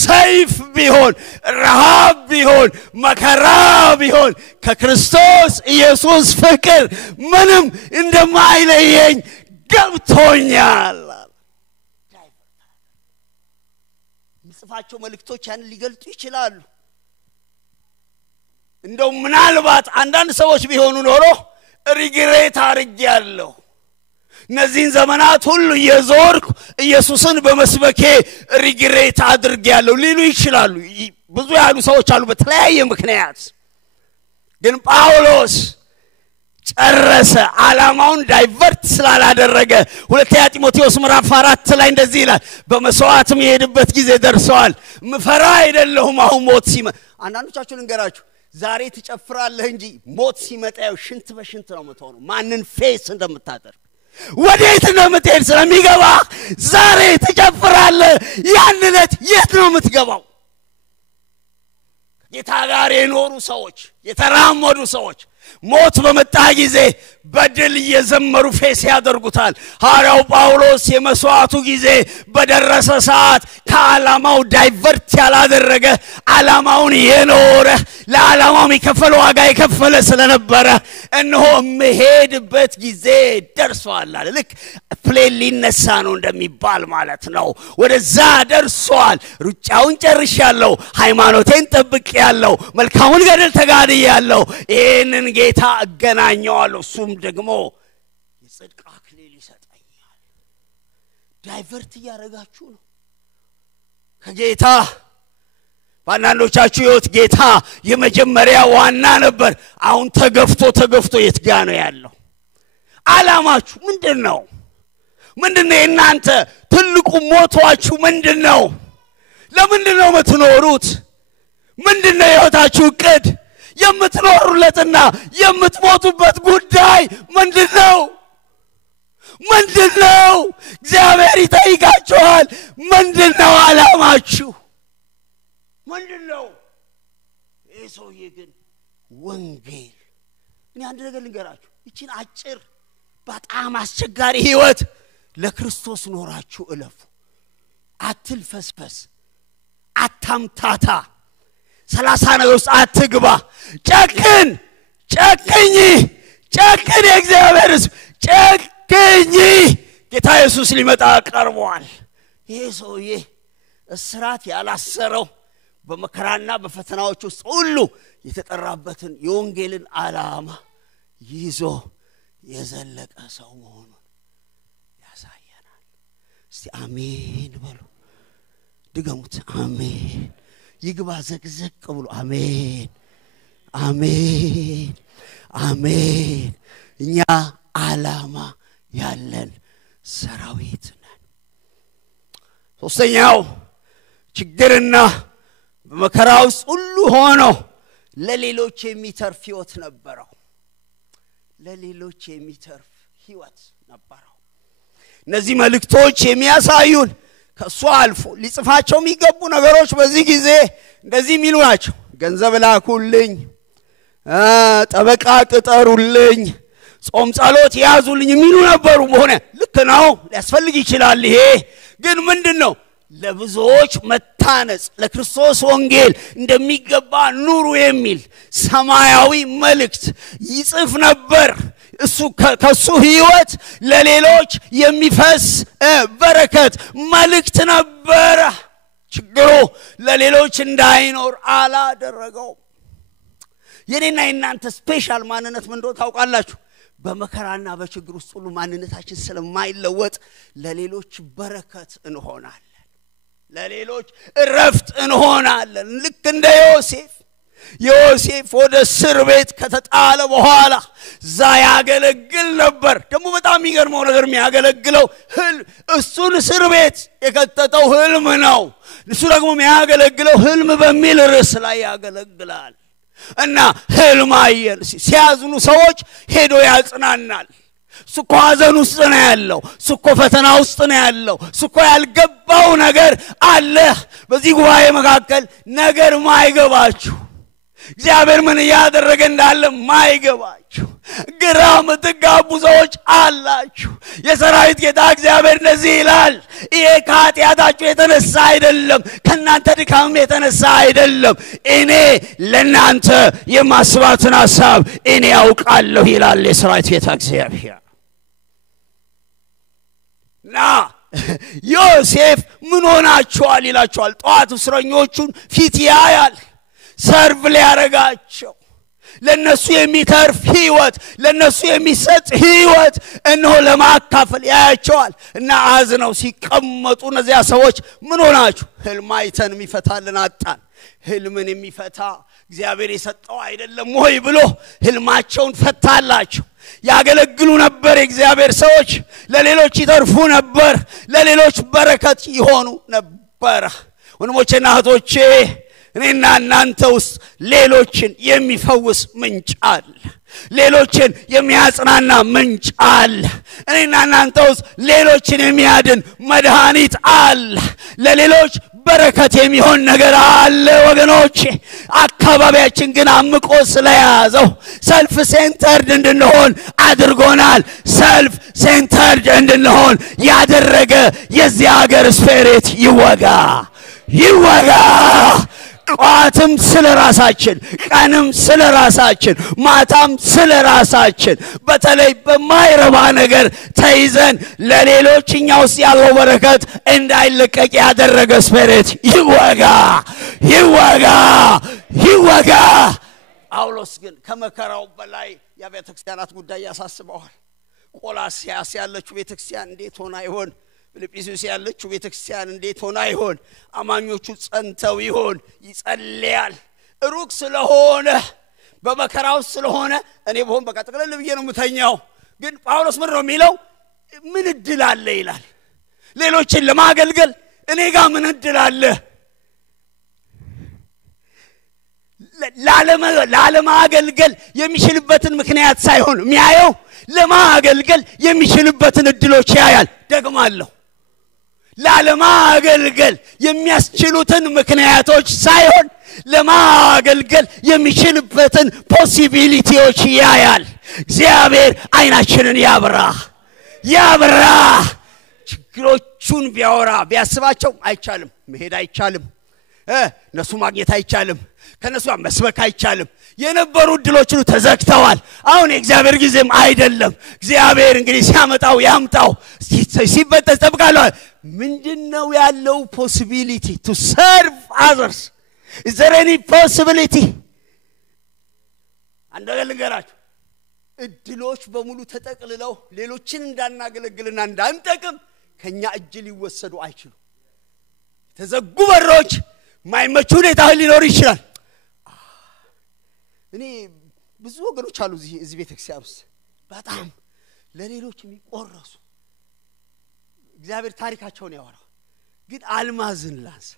ሰይፍ ቢሆን ረሃብ ቢሆን መከራ ቢሆን ከክርስቶስ ኢየሱስ ፍቅር ምንም እንደማይለየኝ ገብቶኛል። ምጽፋቸው መልእክቶች ያን ሊገልጡ ይችላሉ። እንደው ምናልባት አንዳንድ ሰዎች ቢሆኑ ኖሮ ሪግሬት አርጌያለሁ እነዚህን ዘመናት ሁሉ የዞርኩ ኢየሱስን በመስበኬ ሪግሬት አድርጌያለሁ ሊሉ ይችላሉ። ብዙ ያሉ ሰዎች አሉ በተለያየ ምክንያት። ግን ጳውሎስ ጨረሰ። ዓላማውን ዳይቨርት ስላላደረገ ሁለተኛ ጢሞቴዎስ ምዕራፍ 4 ላይ እንደዚህ ይላል፣ በመስዋዕትም የሄድበት ጊዜ ደርሷል፣ ምፈራ አይደለሁም አሁን ሞት ሲመጣ። አንዳንዶቻችሁ ልንገራችሁ፣ ዛሬ ትጨፍራለህ እንጂ ሞት ሲመጣ ሽንት በሽንት ነው የምትሆነው። ማንን ፌስ እንደምታደርግ ወዴት እንደምትሄድ ስለሚገባ ዛሬ ትጨፍራለህ፣ ያን ዕለት የት ነው የምትገባው? ጌታ ጋር የኖሩ ሰዎች የተራመዱ ሰዎች ሞት በመጣ ጊዜ በድል እየዘመሩ ፌስ ያደርጉታል። ሐዋርያው ጳውሎስ የመስዋዕቱ ጊዜ በደረሰ ሰዓት ከዓላማው ዳይቨርት ያላደረገ ዓላማውን የኖረ ለዓላማው የከፈለ ዋጋ የከፈለ ስለነበረ እነሆ መሄድበት ጊዜ ደርሷል አለ። ልክ ፕሌን ሊነሳ ነው እንደሚባል ማለት ነው። ወደዛ ደርሷል። ሩጫውን ጨርሻለሁ፣ ሃይማኖቴን ጠብቄያለሁ፣ መልካሙን ገድል ተጋድያለሁ፣ ይህንን ጌታ እገናኘዋለሁ፣ እሱም ደግሞ የጽድቅ አክሊል ይሰጠኛል። ዳይቨርት እያደረጋችሁ ነው ከጌታ። በአንዳንዶቻችሁ ሕይወት ጌታ የመጀመሪያ ዋና ነበር። አሁን ተገፍቶ የት ጋ ነው ያለው? ዓላማችሁ ምንድነው? ምንድነው እናንተ ትልቁ ሞቷችሁ ምንድነው? ለምንድነው የምትኖሩት? ምንድነው ሕይወታችሁ ዕቅድ? የምትኖሩለትና የምትሞቱበት ጉዳይ ምንድነው? እግዚአብሔር ይጠይቃችኋል። ምንድነው ዓላማችሁ? ምንድነው? ይህ ሰውዬ ግን ወንጌል። እኔ አንድ ነገር ልንገራችሁ፣ ይችን አጭር በጣም አስቸጋሪ ህይወት ለክርስቶስ ኖራችሁ እለፉ። አትልፈስፈስ፣ አታምታታ፣ 30 ነገር ውስጥ አትግባ። ጨክን የእግዚአብሔር ሕዝብ ጨክኝ። ጌታ ኢየሱስ ሊመጣ ቀርቧል። ይሄ ሰውዬ እስራት ያላሰረው በመከራና በፈተናዎች ውስጥ ሁሉ የተጠራበትን የወንጌልን ዓላማ ይዞ የዘለቀ ሰው መሆኑን ያሳየናል። እስቲ አሜን በሉ፣ ድገሙት። አሜን ይግባ ዘቅዘቅ ብሎ አሜን አሜን አሜን። እኛ ዓላማ ያለን ሰራዊት ነን። ሶስተኛው ችግርና በመከራው ሁሉ ሆኖ ለሌሎች የሚተርፍ ህይወት ነበረው። ለሌሎች የሚተርፍ ህይወት ነበረው። እነዚህ መልእክቶች የሚያሳዩን ከሱ አልፎ ሊጽፋቸው የሚገቡ ነገሮች በዚህ ጊዜ እንደዚህ የሚሉ ናቸው። ገንዘብ ላኩልኝ፣ ጠበቃ ቅጠሩልኝ፣ ጾም ጸሎት ያዙልኝ የሚሉ ነበሩ። ሆነ ልክ ነው፣ ሊያስፈልግ ይችላል። ይሄ ግን ምንድነው? ለብዙዎች መታነጽ ለክርስቶስ ወንጌል እንደሚገባ ኑሩ የሚል ሰማያዊ መልእክት ይጽፍ ነበር። እሱ ከሱ ህይወት ለሌሎች የሚፈስ በረከት መልእክት ነበር። ችግሩ ለሌሎች እንዳይኖር አላደረገው። የኔና የናንተ ስፔሻል ማንነት ምን እንደሆነ ታውቃላችሁ? በመከራና በችግር ውስጥ ሁሉ ማንነታችን ስለማይለወጥ ለሌሎች በረከት እንሆናለን፣ ለሌሎች እረፍት እንሆናለን። ልክ እንደ ዮሴፍ ወደ እስር ቤት ከተጣለ በኋላ ዛ ያገለግል ነበር። ደግሞ በጣም የሚገርመው ነገር የሚያገለግለው እሱን እስር ቤት የከተተው ህልም ነው። እሱ ደግሞ የሚያገለግለው ህልም በሚል ርዕስ ላይ ያገለግላል። እና ህልም አየን ሲያዝኑ ሰዎች ሄዶ ያጽናናል ሱኮ ሐዘን ውስጥ ነው ያለው ሱኮ ፈተና ውስጥ ነው ያለው ሱኮ ያልገባው ነገር አለ በዚህ ጉባኤ መካከል ነገር ማይገባችሁ እግዚአብሔር ምን ያደረገ እንዳለ ማይገባችሁ ግራ ምትጋቡ ሰዎች አላችሁ የሰራዊት ጌታ እግዚአብሔር እንደዚህ ይላል ይሄ ከኃጢአታችሁ የተነሳ አይደለም ከናንተ ድካም የተነሳ አይደለም እኔ ለናንተ የማስባትን ሐሳብ እኔ ያውቃለሁ ይላል የሰራዊት ጌታ እግዚአብሔር ና ዮሴፍ ምን ሆናችኋል ይላችኋል ጧት እስረኞቹን ፊት ያያል ሰርቭ ሊያረጋቸው ለነሱ የሚተርፍ ህይወት ለነሱ የሚሰጥ ህይወት እነሆ ለማካፈል ያያቸዋል እና አዝነው ሲቀመጡ እነዚያ ሰዎች ምን ሆናችሁ ህልም አይተን የሚፈታልን አጣን ህልምን የሚፈታ እግዚአብሔር የሰጠው አይደለም ወይ ብሎ ህልማቸውን ፈታላቸው ያገለግሉ ነበር እግዚአብሔር ሰዎች ለሌሎች ይተርፉ ነበር ለሌሎች በረከት ይሆኑ ነበር ወንድሞቼና እህቶቼ እኔና እናንተ ውስጥ ሌሎችን የሚፈውስ ምንጭ አለ ሌሎችን የሚያጽናና ምንጭ አለ እኔና እናንተ ውስጥ ሌሎችን የሚያድን መድኃኒት አለ ለሌሎች በረከት የሚሆን ነገር አለ ወገኖቼ አካባቢያችን ግን አምቆ ስለያዘው ሰልፍ ሴንተርድ እንድንሆን አድርጎናል ሰልፍ ሴንተርድ እንድንሆን ያደረገ የዚህ ሀገር ስፒሪት ይወጋ ቋትም ስለራሳችን ቀንም ስለራሳችን ማታም ስለራሳችን በተለይ በማይረባ ነገር ተይዘን ለሌሎችኛው ያለው በረከት እንዳይለቀቅ ያደረገ ስፒሪት ይወጋ ጳውሎስ ግን ከመከራው በላይ የቤተ ክርስቲያናት ጉዳይ ያሳስበዋል ቆላስያስ ያለችው ቤተ ክርስቲያን እንዴት ሆና ይሆን ፊልጵስዩስ ያለችው ቤተ ክርስቲያን እንዴት ሆና ይሆን አማኞቹ ጸንተው ይሆን ይጸልያል ሩቅ ስለሆነ በመከራው ስለሆነ እኔ በሆን በቃ ተቀለል ብዬ ነው ምተኛው ግን ጳውሎስ ምን ነው የሚለው ምን እድል አለ ይላል ሌሎችን ለማገልገል እኔ ጋር ምን እድል አለ ላለማገልገል የሚችልበትን ምክንያት ሳይሆን የሚያየው ለማገልገል የሚችልበትን እድሎች ያያል ደግማለሁ ላለማገልገል የሚያስችሉትን ምክንያቶች ሳይሆን ለማገልገል የሚችልበትን ፖሲቢሊቲዎች ያያል እግዚአብሔር አይናችንን ያብራ ችግሮቹን ቢያወራ ቢያስባቸው አይቻልም መሄድ አይቻልም ነሱ ማግኘት አይቻልም ከነሱ መስበክ አይቻልም የነበሩ ድሎቹ ተዘግተዋል አሁን የእግዚአብሔር ጊዜም አይደለም እግዚአብሔር እንግዲህ ሲያመጣው ያምጣው ሲበጠስ ተብቃለሁ ምንድነው ያለው possibility to serve others is there any possibility አንደገልንገራችሁ እድሎች በሙሉ ተጠቅልለው ሌሎችን እንዳናገለግልና እንዳንጠቅም ከኛ እጅ ሊወሰዱ አይችሉም ተዘጉ በሮች ማይመቹ ሁኔታ ሊኖር ይችላል እኔ ብዙ ወገኖች አሉ እዚህ ቤተክርስቲያን ውስጥ በጣም ለሌሎች የሚቆረሱ እግዚአብሔር ታሪካቸውን ያወራው ግን አልማዝን ላንሳ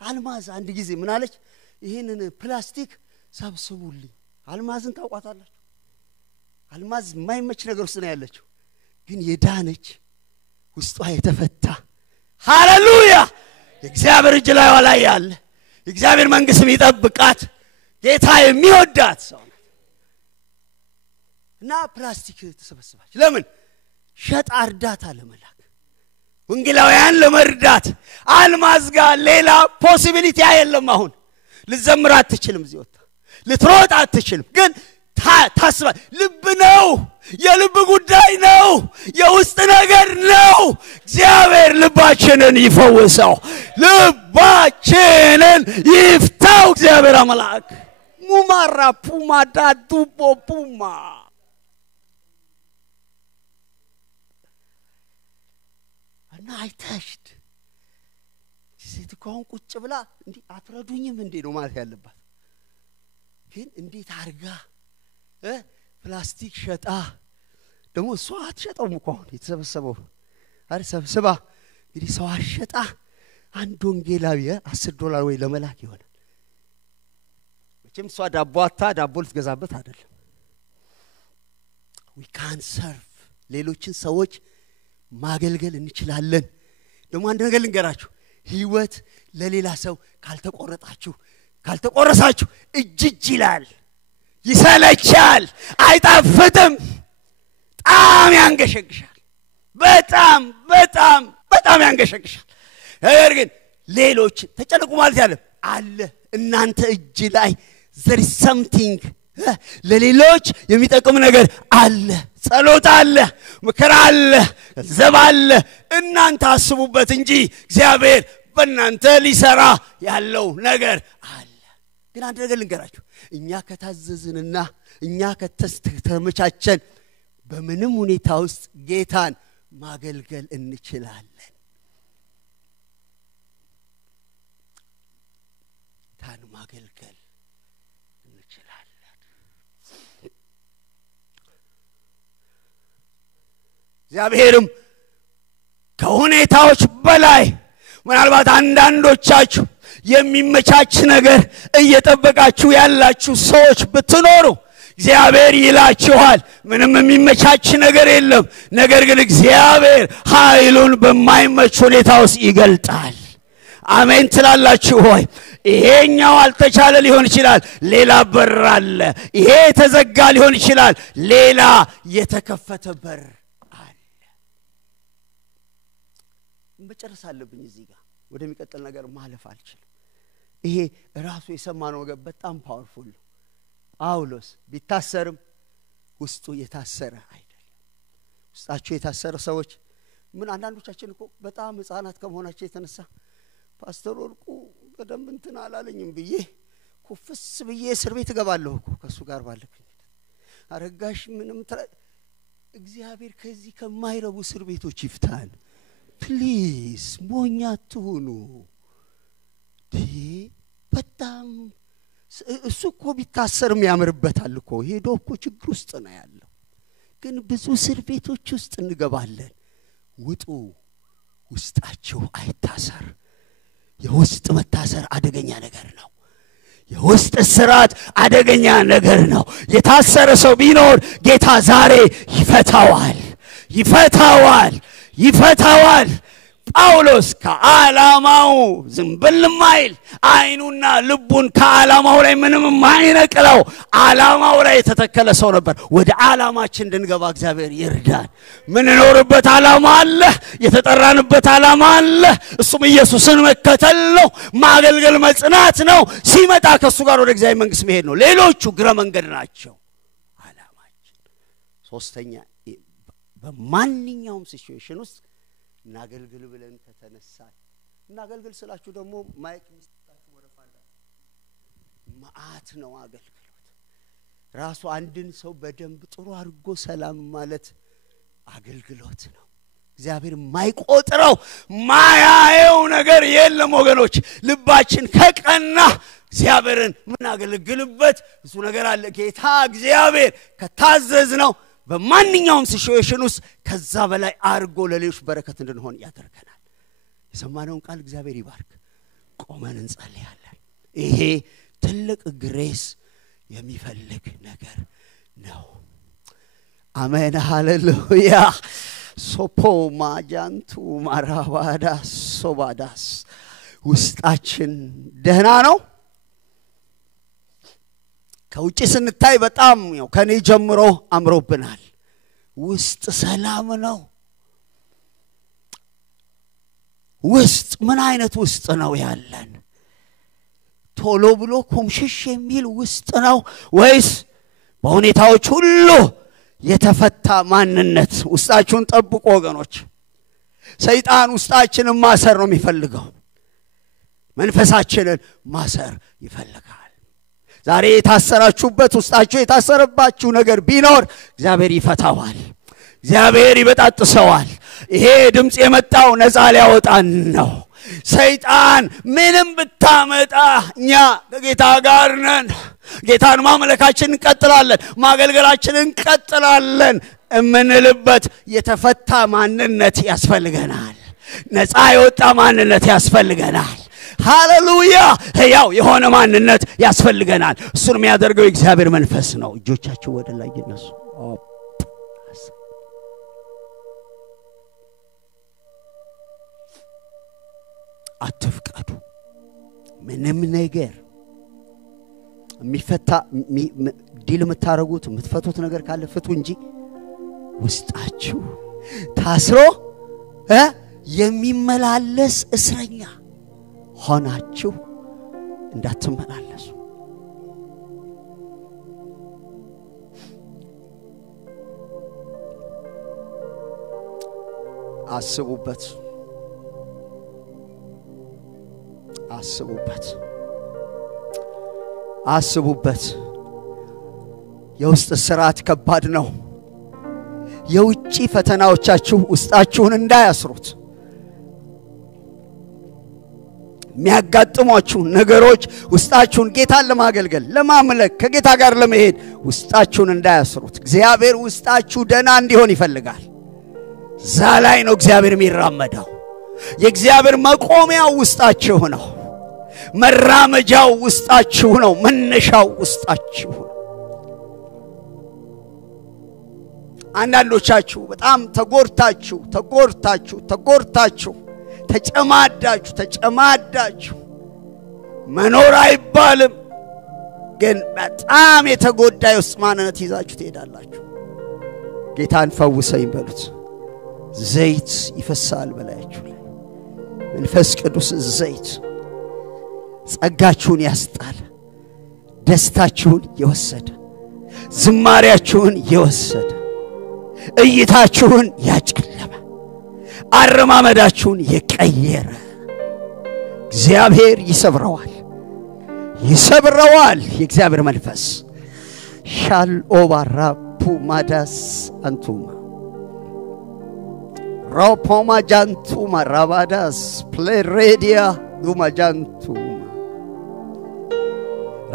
አልማዝ አንድ ጊዜ ምን አለች ይሄንን ፕላስቲክ ሰብስቡልኝ አልማዝን ታውቋታላችሁ አልማዝ ማይመች ነገር ውስጥ ነው ያለችው ግን የዳነች ውስጧ የተፈታ ሃሌሉያ እግዚአብሔር እጅ ላይ ዋላ ያለ እግዚአብሔር መንግስት የሚጠብቃት ጌታ የሚወዳት ሰው እና ፕላስቲክ ተሰበሰባች ለምን ሸጣ እርዳታ ለመላክ ወንጌላውያን ለመርዳት አልማዝ ጋር ሌላ ፖሲቢሊቲ አይደለም አሁን ልዘምር አትችልም እዚህ ወጣ ልትሮጥ አትችልም ግን ታስባ ልብ ነው የልብ ጉዳይ ነው የውስጥ ነገር ነው እግዚአብሔር ልባችንን ይፈውሰው ልባችንን ይፍታው እግዚአብሔር አምላክ ሙማራ ፑማ ዳዱ ፖፑማ እና አይታሽድ ሴትኳን ቁጭ ብላ እንዴ አትረዱኝም እንዴ ነው ማለት ያለባት ግን እንዴት አርጋ ፕላስቲክ ሸጣ ደሞ እሷ አትሸጣው እንኳን የተሰበሰበው ሰብስባ እንግዲህ ሰው አሸጣ አንድ ወንጌላዊ $10 ወይ ለመላክ ይሆናል መቼም እሷ ዳቦታ ዳቦ ልትገዛበት አይደለም we can serve ሌሎችን ሰዎች ማገልገል እንችላለን ደግሞ አንድ ነገር ልንገራችሁ ህይወት ለሌላ ሰው ካልተቆረሳችሁ እጅጅ ይላል ይሰለቻል አይጣፍጥም በጣም ያንገሸግሻል በጣም ያንገሸግሻል ነገር ግን ሌሎች ተጨነቁ ማለት ያለ አለ እናንተ እጅ ላይ there is something ለሌሎች የሚጠቅም ነገር አለ ጸሎት አለ ምክር አለ ገንዘብ አለ እናንተ አስቡበት እንጂ እግዚአብሔር በእናንተ ሊሰራ ያለው ነገር አለ ግን አንድ ነገር ልንገራችሁ እኛ ከታዘዝንና እኛ ከተመቻቸን በምንም ሁኔታ ውስጥ ጌታን ማገልገል እንችላለን ታን ማገልገል እንችላለን እግዚአብሔርም ከሁኔታዎች በላይ ምናልባት አንዳንዶቻችሁ የሚመቻች ነገር እየተጠበቃችሁ ያላችሁ ሰዎች ብትኖሩ እግዚአብሔር ይላችኋል ምንም የሚመቻች ነገር የለም ነገር ግን እግዚአብሔር ኃይሉን በማይመች ሁኔታ ውስጥ ይገልጣል አሜን ትላላችሁ ሆይ ይሄኛው አልተቻለ ሊሆን ይችላል ሌላ በር አለ ይሄ ተዘጋ ሊሆን ይችላል ሌላ የተከፈተ በር አለ መጨረስ አለብኝ እዚህ ጋር ወደሚቀጥል ነገር ማለፍ አልችልም ይሄ ራሱ የሰማነው ነገር በጣም ፓወርፉል ነው ጳውሎስ ቢታሰርም ውስጡ የታሰረ አይደለም ውስጣቸው የታሰረ ሰዎች ምን አንዳንዶቻችን እኮ በጣም ህፃናት ከመሆናቸው የተነሳ ፓስተር ወርቁ በደንብ እንትን አላለኝም ብዬ ኩፍስ ብዬ እስር ቤት ገባለሁ እኮ ከሱ ጋር ባለከኝ አረጋሽ ምንም እግዚአብሔር ከዚህ ከማይረቡ እስር ቤቶች ይፍታን ፕሊዝ ሞኛ አትሁኑ በጣም እሱ እኮ ቢታሰርም ያምርበታል እኮ ሄዶ እኮ ችግር ውስጥ ነው ያለው ግን ብዙ እስር ቤቶች ውስጥ እንገባለን ውጡ ውስጣችሁ አይታሰር የውስጥ መታሰር አደገኛ ነገር ነው የውስጥ እስራት አደገኛ ነገር ነው የታሰረ ሰው ቢኖር ጌታ ዛሬ ይፈታዋል ጳውሎስ ከዓላማው ዝምብል ማይል አይኑና ልቡን ከዓላማው ላይ ምንም ማይነቅለው ዓላማው ላይ የተተከለ ሰው ነበር ወደ ዓላማችን እንድንገባ እግዚአብሔር ይርዳን ምን ኖርበት ዓላማ አለ የተጠራንበት ዓላማ አለ እሱም ኢየሱስን መከተል ነው ማገልገል መጽናት ነው ሲመጣ ከሱ ጋር ወደ እግዚአብሔር መንግስት መሄድ ነው ሌሎቹ ግረ መንገድ ናቸው ዓላማችን ሶስተኛ በማንኛውም ሲቹዌሽን ውስጥ እናገልግል ብለን ከተነሳን እናገልግል ስላችሁ ደግሞ ማይክ መስጠታችሁ ወረፋለ ማአት ነው አገልግሎት ራሱ አንድን ሰው በደንብ ጥሩ አድርጎ ሰላም ማለት አገልግሎት ነው እግዚአብሔር ማይቆጥረው ማያየው ነገር የለም ወገኖች ልባችን ከቀና እግዚአብሔርን ምን አገልግልበት ብዙ ነገር አለ ጌታ እግዚአብሔር ከታዘዝነው በማንኛውም ሲቹዌሽን ውስጥ ከዛ በላይ አርጎ ለሌሎች በረከት እንድንሆን ያደርገናል የሰማነውን ቃል እግዚአብሔር ይባርክ ቆመን እንጸልያለን ይሄ ትልቅ ግሬስ የሚፈልግ ነገር ነው አሜን ሃሌሉያ ሶፖ ማጃንቱ ማራባዳ ሶባዳስ ውስጣችን ደህና ነው ከውጪ ስንታይ በጣም ነው ከኔ ጀምሮ አምሮብናል ውስጥ ሰላም ነው ውስጥ ምን አይነት ውስጥ ነው ያለን ቶሎ ብሎ ኮምሽሽ የሚል ውስጥ ነው ወይስ በሁኔታዎች ሁሉ የተፈታ ማንነት ውስጣችሁን ጠብቁ ወገኖች ሰይጣን ውስጣችንን ማሰር ነው የሚፈልገው መንፈሳችንን ማሰር ይፈልጋል ዛሬ የታሰራችሁበት ውስጣችሁ የታሰረባችሁ ነገር ቢኖር እግዚአብሔር ይፈታዋል እግዚአብሔር ይበጣጥሰዋል ይሄ ድምጽ የመጣው ነፃ ሊያወጣን ነው ሰይጣን ምንም ብታመጣ እኛ ከጌታ ጋር ነን ጌታን ማምለካችንን እንቀጥላለን ማገልገላችንን እንቀጥላለን እምንልበት የተፈታ ማንነት ያስፈልገናል ነፃ የወጣ ማንነት ያስፈልገናል ሃሌሉያ ሕያው የሆነ ማንነት ያስፈልገናል እሱን የሚያደርገው እግዚአብሔር መንፈስ ነው እጆቻችሁ ወደ ላይ ይነሱ አትፍቀዱ ምንም ነገር የሚፈታ ዲል የምታረጉት የምትፈቱት ነገር ካለ ፍቱ እንጂ ውስጣችሁ ታስሮ የሚመላለስ እስረኛ ሆናችሁ እንዳትመላለሱ አስቡበት የውስጥ ስራት ከባድ ነው የውጪ ፈተናዎቻችሁ ውስጣችሁን እንዳያስሩት የሚያጋጥሟችሁ ነገሮች ውስጣችሁን ጌታን ለማገልገል ለማምለክ ከጌታ ጋር ለመሄድ ውስጣችሁን እንዳያስሩት እግዚአብሔር ውስጣችሁ ደና እንዲሆን ይፈልጋል ዛላይ ነው እግዚአብሔር የሚራመደው የእግዚአብሔር መቆሚያው ውስጣችሁ ነው መራመጃው ውስጣችሁ ነው መነሻው ውስጣችሁ ነው አንዳንዶቻችሁ በጣም ተጎርታችሁ ተጨማዳችሁ መኖር አይባልም ግን በጣም የተጎዳይ ውስጥ ማንነት ይዛችሁ ትሄዳላችሁ ጌታን ፈውሰኝ በሉት ዘይት ይፈሳል በላያችሁ ላይ መንፈስ ቅዱስ ዘይት ጸጋችሁን ያስጣል ደስታችሁን ይወሰድ ዝማሪያችሁን ይወሰድ እይታችሁን ያጨለመ አረማመዳችሁን የቀየረ እግዚአብሔር ይሰብረዋል የእግዚአብሔር መንፈስ ሻልኦባራ ፑማዳስ አንቱማ ሮፖማ ጃንቱማ ራባዳስ ፕሌሬዲያ ዱማ ጃንቱማ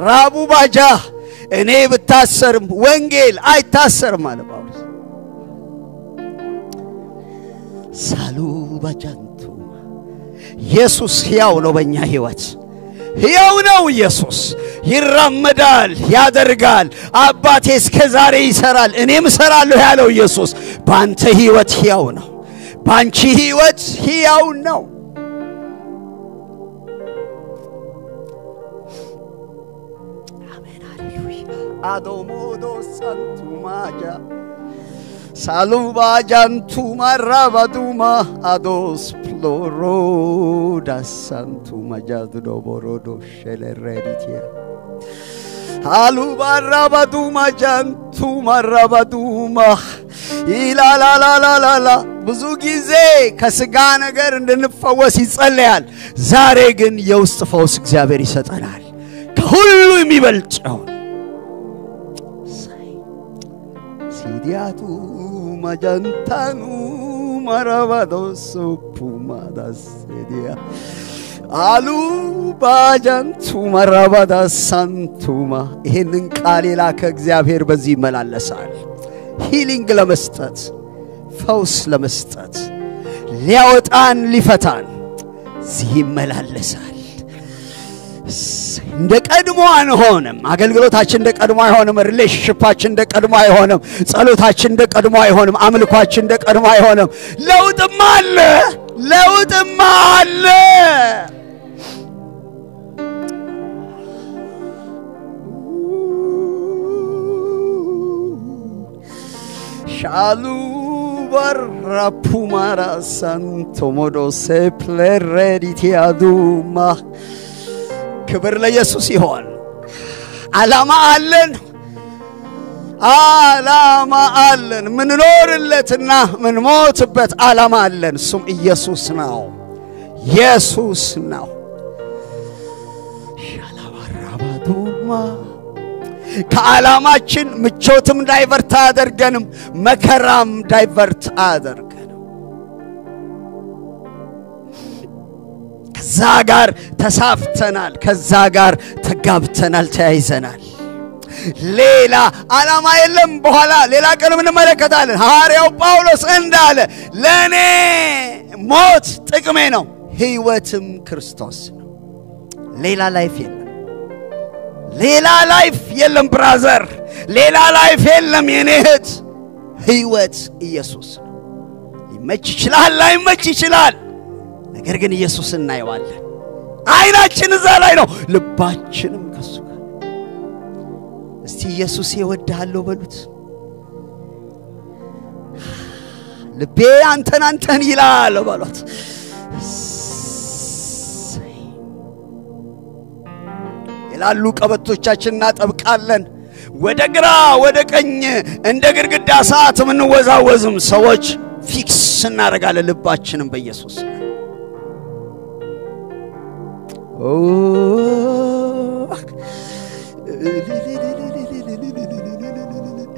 ራቡ ባጃ እኔ ብታሰርም ወንጌል አይታሰርም አለ ጳውሎስ ሳሉ ባጃንቱ ኢየሱስ ሕያው ነው በእኛ ሕይወት ሕያው ነው ኢየሱስ ይራመዳል ያደርጋል አባቴ እስከዛሬ ይሰራል እኔም እሰራለሁ ያለው ኢየሱስ ባንተ ሕይወት ሕያው ነው ባንቺ ሕይወት ሕያው ነው Adomodo santumaja Saluba jantuma rabaduma Ados ploroda santumaja Duborodo shelereditia Aluba rabaduma jantuma rabaduma Ila la la la la la ብዙ ጊዜ ከስጋ ነገር እንድንፈወስ ይጸልያል ዛሬ ግን የውስጥ ፈውስ እግዚአብሔር ይሰጠናል ከሁሉ የሚበልጠው ሲዲያቱ ማጃንታኑ ማራባዶስ ፑማዳስ ሲዲያ አሉ ባጃንቱ ማራባዳስ ሳንቱማ ይሄንን ቃል የላከ እግዚአብሔር በዚህ ይመላለሳል ሂሊንግ ለመስጠት ፈውስ ለመስጠት ሊያወጣን ሊፈታን ይመላለሳል እንደ ቀድሞ አንሆንም አገልግሎታችን እንደ ቀድሞ አይሆንም ሪሌሽንሺፓችን እንደ ቀድሞ አይሆንም ጸሎታችን እንደ ቀድሞ አይሆንም አምልኳችን እንደ ቀድሞ አይሆንም ለውጥም አለ ሻሉ Barapumara santo modo se plereditia-duma ክብር ለኢየሱስ ይሁን ዓላማ አለን ምንኖርለትና ምንሞትበት ዓላማ አለን እሱም ኢየሱስ ነው ሻላባራባዱማ ከዓላማችን ምቾትም ዳይቨርት አያደርገንም መከራም ዳይቨርት አያደርገንም ከዛ ጋር ተሳፍተናል ከዛ ጋር ተጋብተናል ተያይዘናል ሌላ ዓላማ የለም በኋላ ሌላ ቀን ምን መለከታለን ሐዋርያው ጳውሎስ እንዳለ ለኔ ሞት ጥቅሜ ነው ሕይወትም ክርስቶስ ነው ሌላ ላይፍ የለም ሌላ ላይፍ የለም ብራዘር ሌላ ላይፍ የለም የኔ እህት ህይወት ኢየሱስ ነው ሊመች ይችላል ላይመች ይችላል ነገር ግን ኢየሱስን እናየዋለን አይናችን እዛ ላይ ነው ልባችንም ከሱ ጋር እስቲ ኢየሱስ ይወድሃለሁ በሉት ልቤ አንተን ይላል በሉት ይላሉ ቀበቶቻችንን እናጠብቃለን ወደ ግራ ወደ ቀኝ እንደ ግድግዳ ሰዓት ምንወዛወዝም ሰዎች ፊክስ እናደርጋለን ልባችንን በኢየሱስ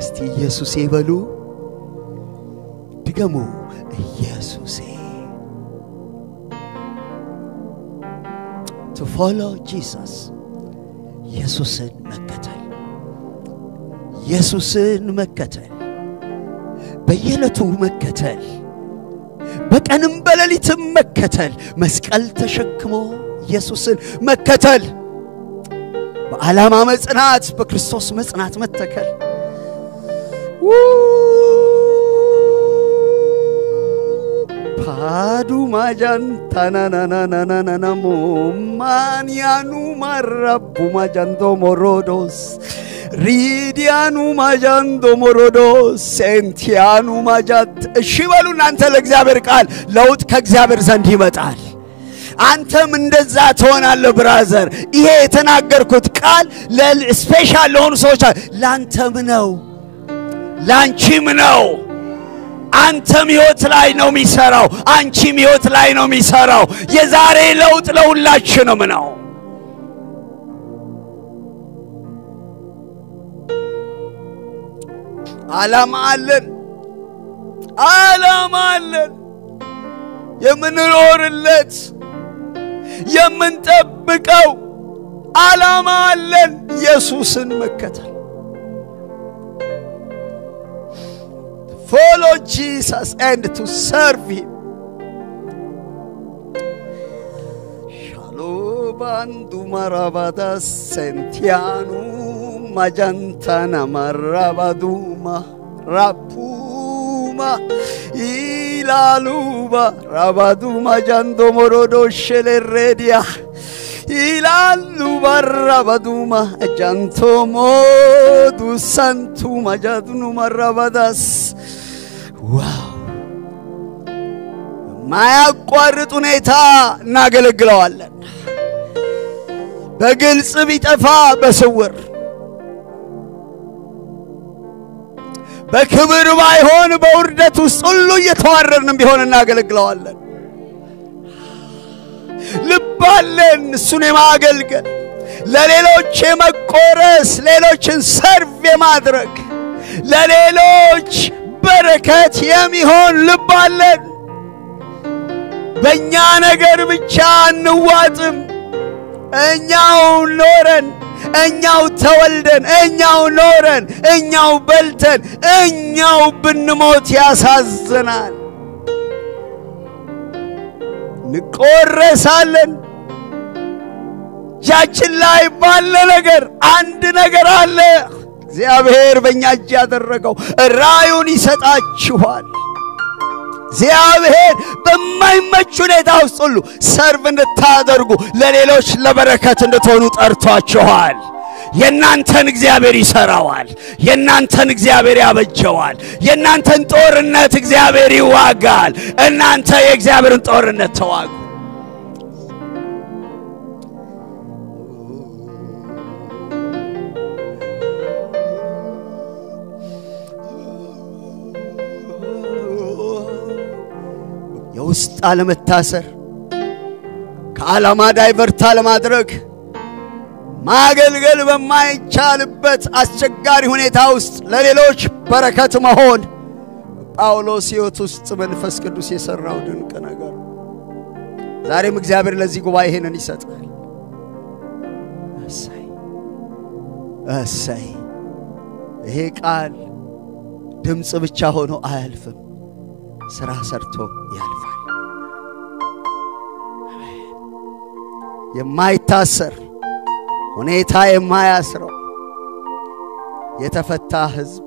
እስቲ ኢየሱስ ይበሉ ድገሙ ኢየሱስ to follow Jesus ኢየሱስን መከተል በየለቱ መከተል በቀንም በሌሊትም መከተል መስቀል ተሸክሞ ኢየሱስን መከተል በዓላማ መጽናት በክርስቶስ መጽናት መተከል ፓዱ ማጃን ታናናናናናናሞ ማንያኑ ማራቡ ማጃንዶ ሞሮዶስ ሪዲያኑ ማጃንዶ ሞሮዶስ ሴንቲያኑ ማጃት እሺ በሉ እናንተ ለእግዚአብሔር ቃል ለውጥ ከእግዚአብሔር ዘንድ ይመጣል አንተም እንደዛ ትሆናለህ ብራዘር ይሄ የተናገርኩት ቃል ለስፔሻል ለሆኑ ሰዎች ላንተም ነው ላንቺም ነው አንተም ህይወት ላይ ነው የሚሰራው አንቺም ህይወት ላይ ነው የሚሰራው የዛሬ ለውጥ ለሁላችንም ነው ዓላማ አለን የምንኖርለት የምንጠብቀው ዓላማ አለን ኢየሱስን መከተል follow Jesus and to serve him Shalobandu marabada sentianu majantana marabaduma rapuma ilaluba rabaduma jando morodo sheleredia ilaluba rabaduma janto modu santu majadunu marabadas wow ማያቋርጥ ሁኔታ እናገለግለዋለን በግልጽ ቢጠፋ በስውር በክብር ባይሆን በውርደት ውስጥ ሁሉ እየተዋረድን ቢሆን እናገለግለዋለን ልባለን እሱን የማገልገል ለሌሎች የመቆረስ ሌሎችን ሰርቭ የማድረግ ለሌሎች በረከት የሚሆን ልባለን በእኛ ነገር ብቻ እንዋጥም እኛው ኖረን እኛው ተወልደን እኛው ኖረን እኛው በልተን እኛው ብንሞት ያሳዝናል ንቆረሳለን ጃችን ላይ ባለ ነገር አንድ ነገር አለ እግዚአብሔር በእኛ እጅ ያደረገው ራዩን ይሰጣችኋል እግዚአብሔር በማይመች ሁኔታ ውስጥ ሁሉ ሰርቭ እንድታደርጉ ለሌሎች ለበረከት እንድትሆኑ ጠርቷችኋል የናንተን እግዚአብሔር ይሰራዋል የናንተን እግዚአብሔር ያበጀዋል የናንተን ጦርነት እግዚአብሔር ይዋጋል እናንተ የእግዚአብሔርን ጦርነት ተዋጉ የውስጥ አለመታሰር ከዓላማ ዳይቨርት ለማድረግ ማገልገል በማይቻልበት አስቸጋሪ ሁኔታ ውስጥ ለሌሎች በረከት መሆን ጳውሎስ ሕይወት ውስጥ መንፈስ ቅዱስ የሰራው ድንቅ ነገር ዛሬም እግዚአብሔር ለዚህ ጉባኤ ይሄንን ይሰጣል እሰይ ይሄ ቃል ድምጽ ብቻ ሆኖ አያልፍም ስራ ሰርቶ ያልፋል የማይታሰር ሁኔታ የማያስረው የተፈታ ሕዝብ